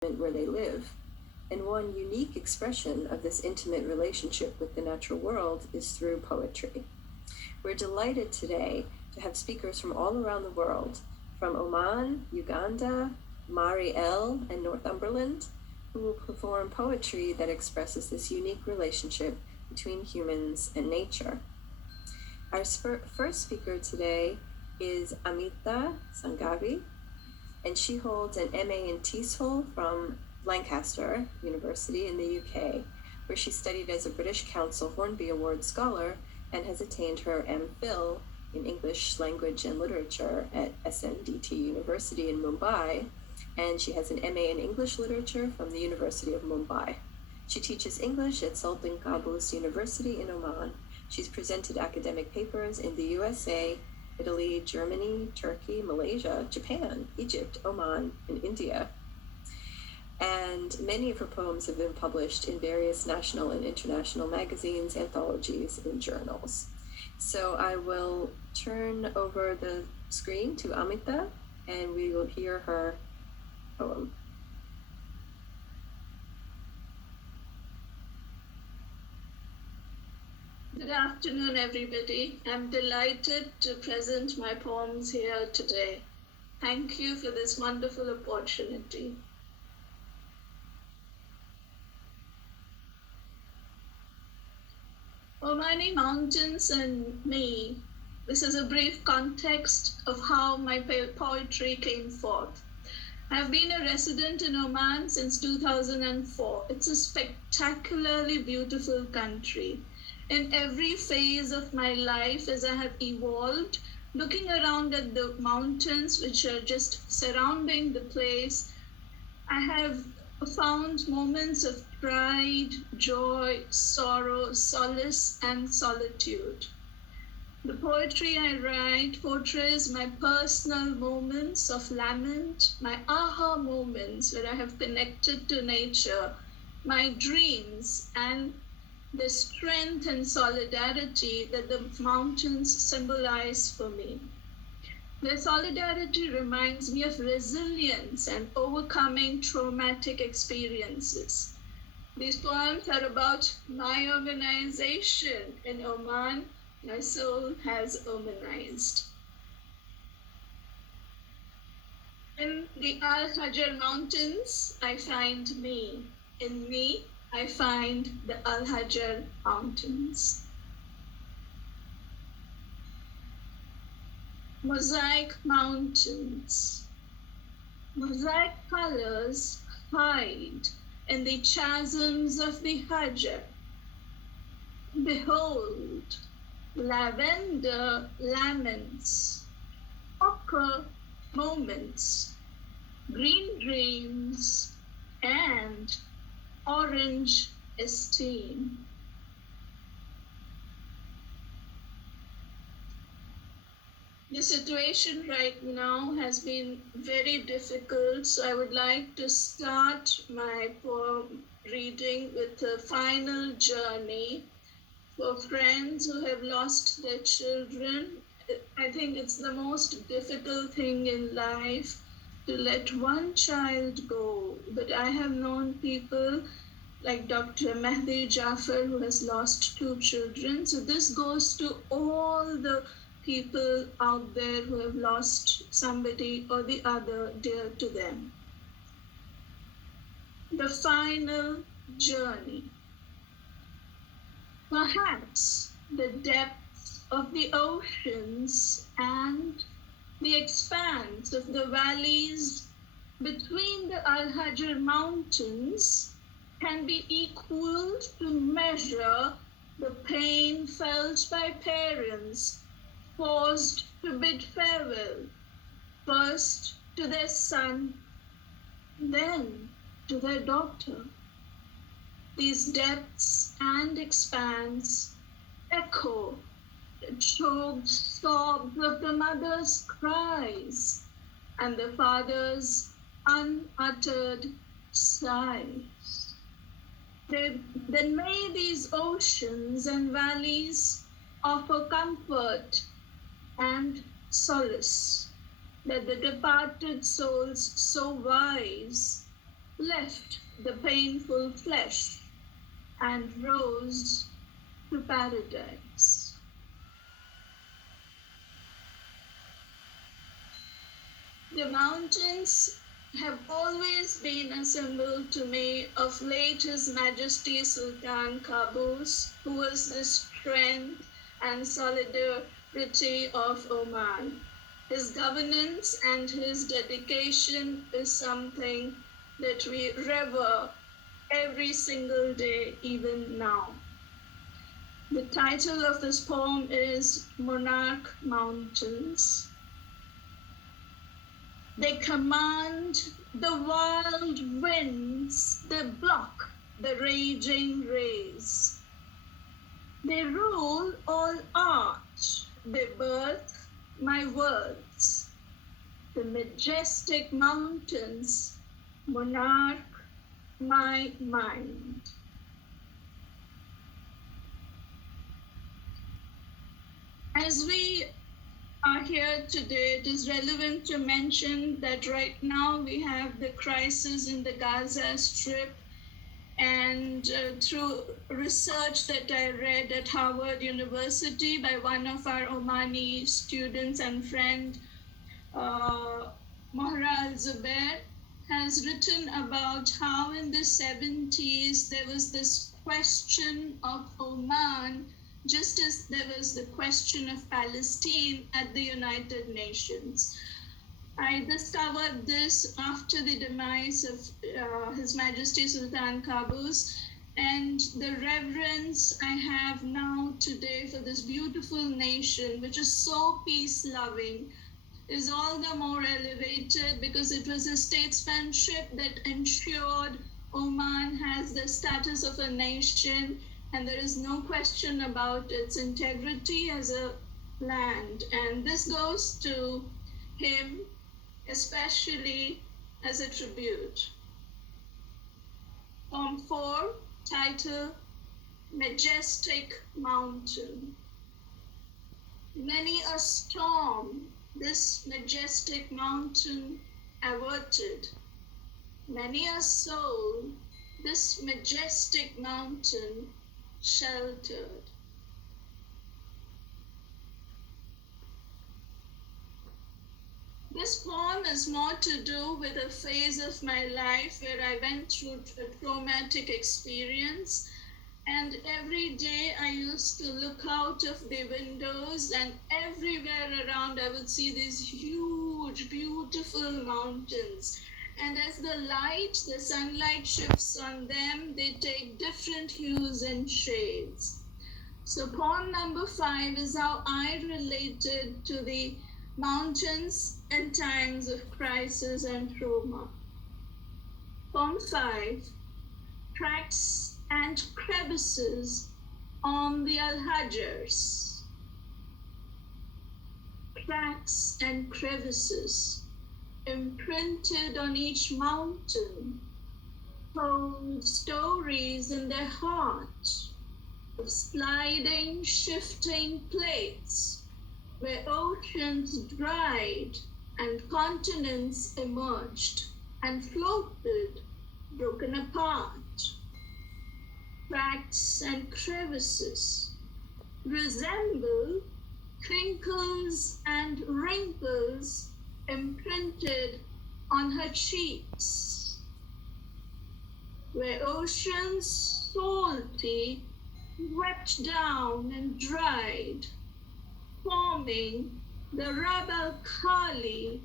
where they live. And one unique expression of this intimate relationship with the natural world is through poetry. We're delighted today to have speakers from all around the world, from Oman, Uganda, Mari El, and Northumberland, who will perform poetry that expresses this unique relationship between humans and nature. Our first speaker today is Amita Sangavi, and she holds an MA in TESOL from Lancaster University in the UK, where she studied as a British Council Hornby Award Scholar and has attained her MPhil in English Language and Literature at SNDT University in Mumbai, and she has an MA in English Literature from the University of Mumbai. She teaches English at Sultan Qaboos University in Oman. She's presented academic papers in the USA, Italy, Germany, Turkey, Malaysia, Japan, Egypt, Oman, and India. And many of her poems have been published in various national and international magazines, anthologies, and journals. So I will turn over the screen to Amita, and we will hear her poem. Good afternoon, everybody. I'm delighted to present my poems here today. Thank you for this wonderful opportunity. Omani Mountains and Me. This is a brief context of how my poetry came forth. I've been a resident in Oman since 2004. It's a spectacularly beautiful country. In every phase of my life, as I have evolved, looking around at the mountains which are just surrounding the place, I have found moments of pride, joy, sorrow, solace, and solitude. The poetry I write portrays my personal moments of lament, my aha moments where I have connected to nature, my dreams, and the strength and solidarity that the mountains symbolize for me. Their solidarity reminds me of resilience and overcoming traumatic experiences. These poems are about my organization in Oman. My soul has Omanized. In the Hajar Mountains, I find me. In me, I find the Hajar Mountains. MOSAIC mountains. Mosaic colors hide in the chasms of the Hajar. Behold, lavender laments, ochre moments, green dreams, and orange esteem. The situation right now has been very difficult, so I would like to start my poem reading with a final journey for friends who have lost their children. I think it's the most difficult thing in life to let one child go, but I have known people like Dr. Mehdi Jafar who has lost 2 children. So this goes to all the people out there who have lost somebody or the other dear to them. The final journey. Perhaps the depths of the oceans and the expanse of the valleys between the Hajar mountains can be equaled to measure the pain felt by parents forced to bid farewell, first to their son, then to their daughter. These depths and expanse echo the choked sobs of the mother's cries and the father's unuttered sighs. Then may these oceans and valleys offer comfort and solace, that the departed souls so wise left the painful flesh and rose to paradise. The mountains have always been a symbol to me of late His Majesty Sultan Qaboos, who was the strength and solidarity of Oman. His governance and his dedication is something that we revere every single day, even now. The title of this poem is Monarch Mountains. They command the wild winds, they block the raging rays. They rule all art, they birth my words. The majestic mountains monarch my mind. As we are here today, it is relevant to mention that right now we have the crisis in the Gaza Strip, and through research that I read at Harvard University by one of our Omani students and friend, Mohra Al-Zubair, has written about how in the 70s there was this question of Oman, just as there was the question of Palestine at the United Nations. I discovered this after the demise of His Majesty Sultan Qaboos, and the reverence I have now today for this beautiful nation, which is so peace-loving, is all the more elevated because it was a statesmanship that ensured Oman has the status of a nation, and there is no question about its integrity as a land. And this goes to him, especially as a tribute. Poem 4, title Majestic Mountain. Many a storm this majestic mountain averted, many a soul this majestic mountain sheltered. This poem is more to do with a phase of my life where I went through a traumatic experience, and every day I used to look out of the windows, and everywhere around I would see these huge, beautiful mountains. And as the sunlight shifts on them, they take different hues and shades. So poem number 5 is how I related to the mountains in times of crisis and trauma. Poem 5, Cracks and Crevices on the Hajars. Cracks and crevices imprinted on each mountain hold stories in their heart of sliding, shifting plates where oceans dried and continents emerged and floated, broken apart. Cracks and crevices resemble crinkles and wrinkles imprinted on her cheeks, where oceans salty wept down and dried, forming the Rabal Khali,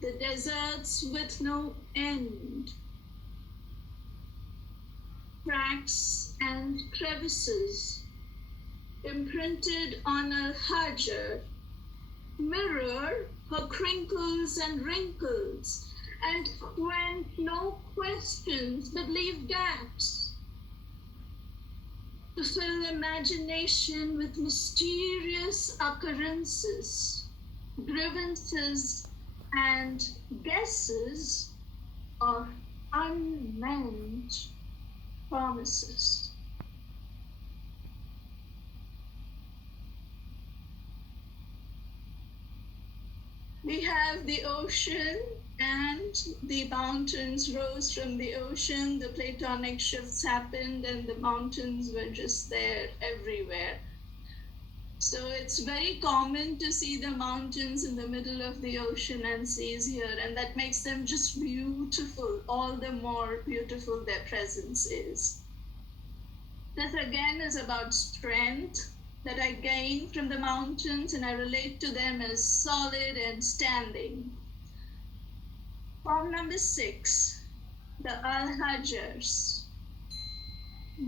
the deserts with no end. Cracks and crevices imprinted on a Hajar mirror her crinkles and wrinkles, and quench no questions but leave gaps to fill imagination with mysterious occurrences, grievances, and guesses of unmeant promises. We have the ocean and the mountains rose from the ocean, the platonic shifts happened, and the mountains were just there everywhere. So it's very common to see the mountains in the middle of the ocean and seas here, and that makes them just beautiful, all the more beautiful their presence is. This again is about strength that I gain from the mountains, and I relate to them as solid and standing. Poem number 6, the Al-Hajars.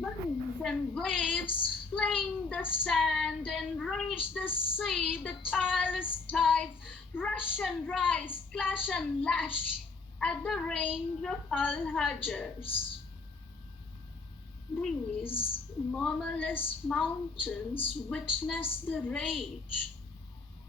Winds and waves fling the sand and rage the sea, the tireless tides rush and rise, clash and lash at the range of Al-Hajars. These murmurless mountains witness the rage,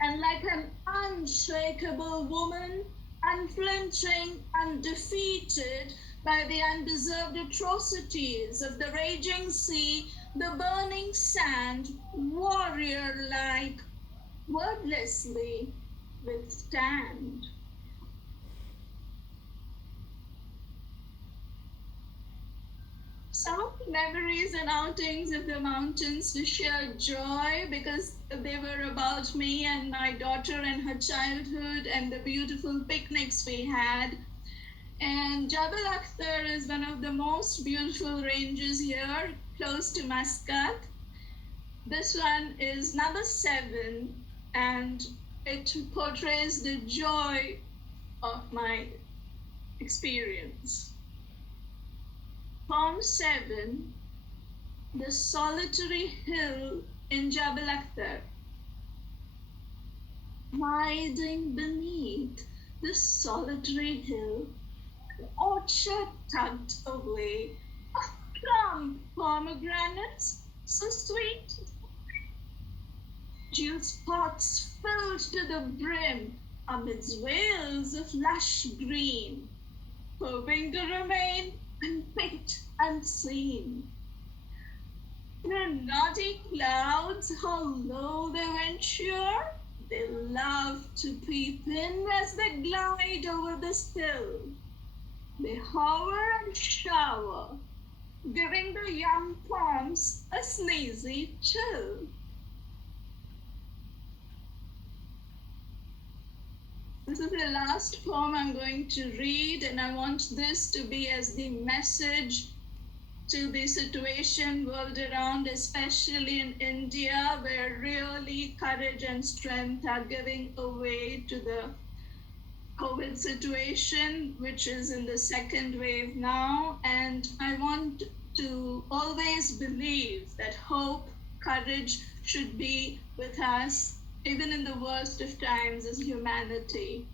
and like an unshakable woman, unflinching, undefeated by the undeserved atrocities of the raging sea, the burning sand, warrior-like, wordlessly withstand. Some memories and outings of the mountains to sheer joy because they were about me and my daughter and her childhood and the beautiful picnics we had. And Jabal Akhdar is one of the most beautiful ranges here, close to Muscat. This one is number 7, and it portrays the joy of my experience. Poem 7, the solitary hill in Jabal Akhdar. Hiding beneath the solitary hill, the orchard tucked away, of plum pomegranates so sweet, juice pots filled to the brim amidst veils of lush green, hoping to remain unpicked, unseen. The naughty clouds, how low they venture, they love to peep in as they glide over this hill. They hover and shower, giving the young palms a sneezy chill. This is the last poem I'm going to read, and I want this to be as the message to the situation world around, especially in India, where really courage and strength are giving away to the COVID situation, which is in the second wave now. And I want to always believe that hope, courage should be with us, even in the worst of times, as humanity.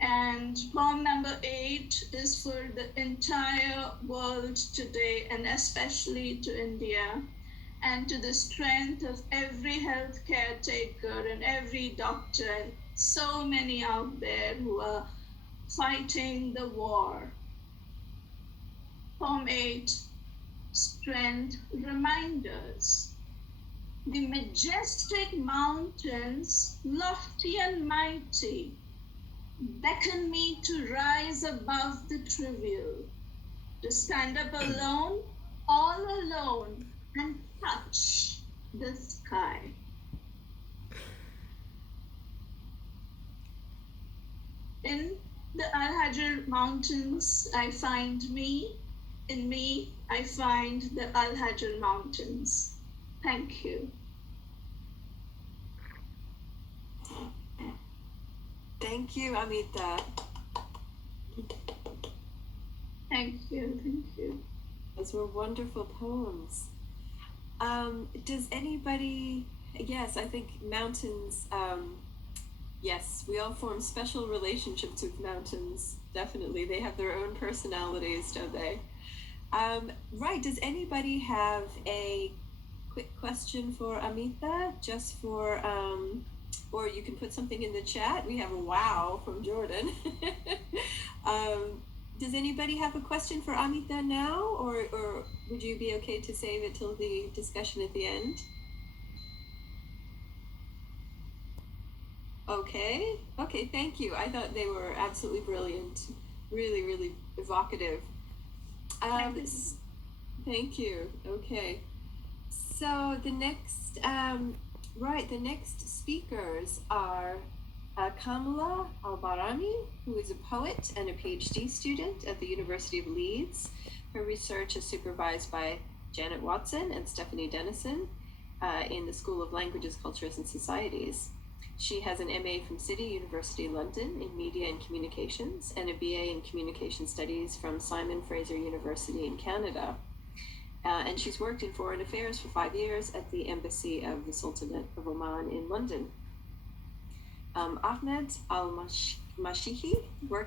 And poem number 8 is for the entire world today, and especially to India, and to the strength of every health caretaker and every doctor, so many out there who are fighting the war. Poem 8, Strength Reminders. The majestic mountains, lofty and mighty, beckon me to rise above the trivial, to stand up alone, all alone, and touch the sky. In the Al-Hajar Mountains, I find me. In me, I find the Al-Hajar Mountains. Thank you. Thank you, Amita. Thank you. Those were wonderful poems. Does anybody, yes, I think mountains, yes, we all form special relationships with mountains, definitely. They have their own personalities, don't they? Right, does anybody have a quick question for Amita, just for, or you can put something in the chat. We have a wow from Jordan. Does anybody have a question for Amita now, or would you be okay to save it till the discussion at the end? Okay, thank you. I thought they were absolutely brilliant, really, really evocative. Thank you. Thank you. Okay, so the next speakers are Kamala Al-Barami, who is a poet and a PhD student at the University of Leeds. Her research is supervised by Janet Watson and Stephanie Dennison in the School of Languages, Cultures and Societies. She has an MA from City University London in Media and Communications and a BA in Communication Studies from Simon Fraser University in Canada. And she's worked in foreign affairs for 5 years at the Embassy of the Sultanate of Oman in London. Ahmed Al-Mashihi worked